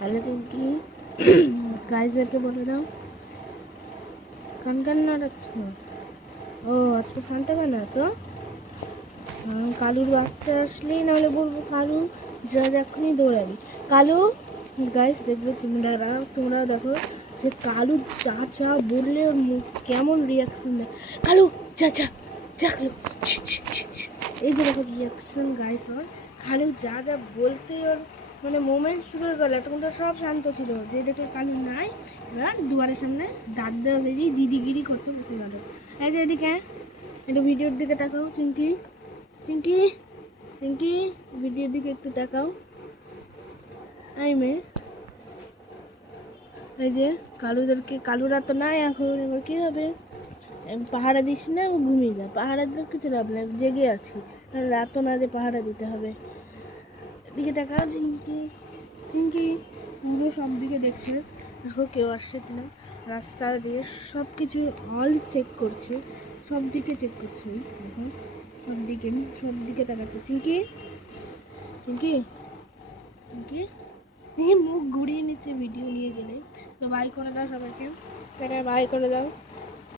Hello Chinki, গাইজদেরকে বলে দাও কান না রাখছো। ও আজকে শান্তা না তো কালুর বাচ্চা আসলেই নাহলে বলবো কালু যা এক্ষুনি দৌড়াবি। কালু গাইজ দেখবে তোমরা দেখো যে কালু যা যা বললে ওর মুখ কেমন রিয়াকশন দেয়। কালু যা যা যা কালু, এই যে দেখো রিয়াকশন গাইজ ওর। কালু যা যা বলতেই ওর মানে মোমেন্ট শুরু হয়ে গেল। তখন তো সব শান্ত ছিল, যে দেখে কালু নাই এবার দুয়ারের সামনে দাদাগিরি দিদিগিরি করতে বসে গেল। এই যে এদিকে একটু ভিডিওর দিকে তাকাও চিঙ্কি, চিঙ্কি চিঙ্কি ভিডিওর দিকে একটু তাকাও। এই মেয়ে, এই যে কালুরা তো নাই এখন, এবার কী হবে? পাহারা দিস না, ঘুমিয়ে যা। পাহারা দিলে কিছু লাভ নেই, জেগে আছি, রাতও না যে পাহারা দিতে হবে। এদিকে তাকাও চিঙ্কি, চিঙ্কি পুরো সব দিকে দেখছে, দেখো কেউ আসছে কিনা। রাস্তা দিয়ে সব কিছু অল চেক করছে, সব দিকে চেক করছে। দেখো সব দিকে তাকাচ্ছে। চিঙ্কি, চিঙ্কি, চিঙ্কি মুখ ঘুরিয়ে নিচ্ছে ভিডিও নিয়ে গেলে। তো বাই করে দাও সবাইকে, বাই করে দাও।